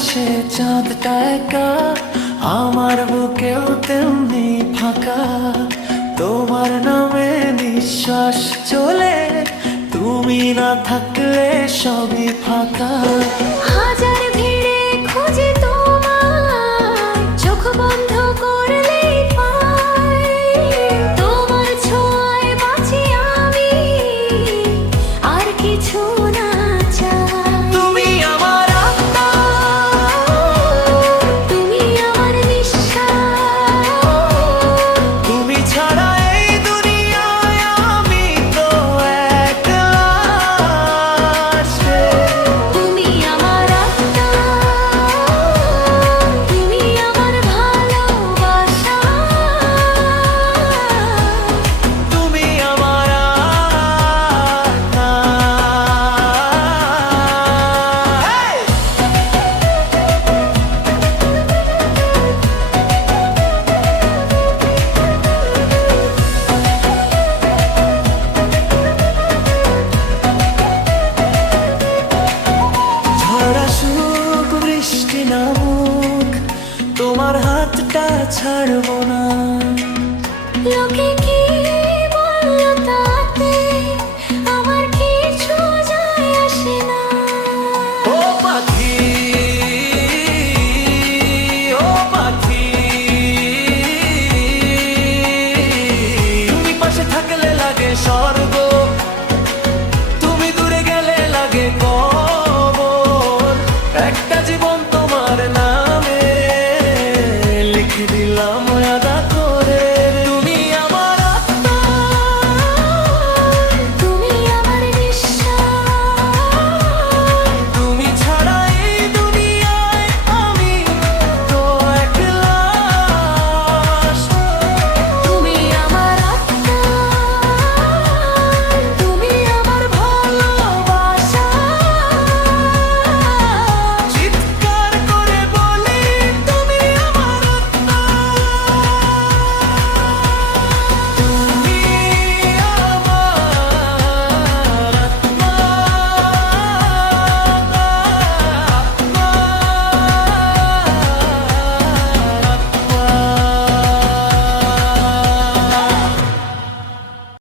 আকাশে চাঁদটা একা, আমার বুকেও তেমনি ফাঁকা। তোমার নামে নিঃশ্বাস চলে, তুমি না থাকলে সবই ফাঁকা। হাজার ভিড়ে খুঁজে তোমায়, চোখ বন্ধ করলেই পাই। তোমার ছোঁয়ায় বাঁচি আমি, আর কিছু না চাই। তুমি আমার আত্মা, তুমি আমার নিঃশ্বাস। তুমি ছাড়া এই দুনিয়ায় আমি তো একলা। তুমি আমার আত্মা, তুমি আমার ভালোবাসা। তুমি আমার আত্মা। ঝড় আসুক বৃষ্টি নামুক, তোমার হাতটা ছাড়বো না। লোকে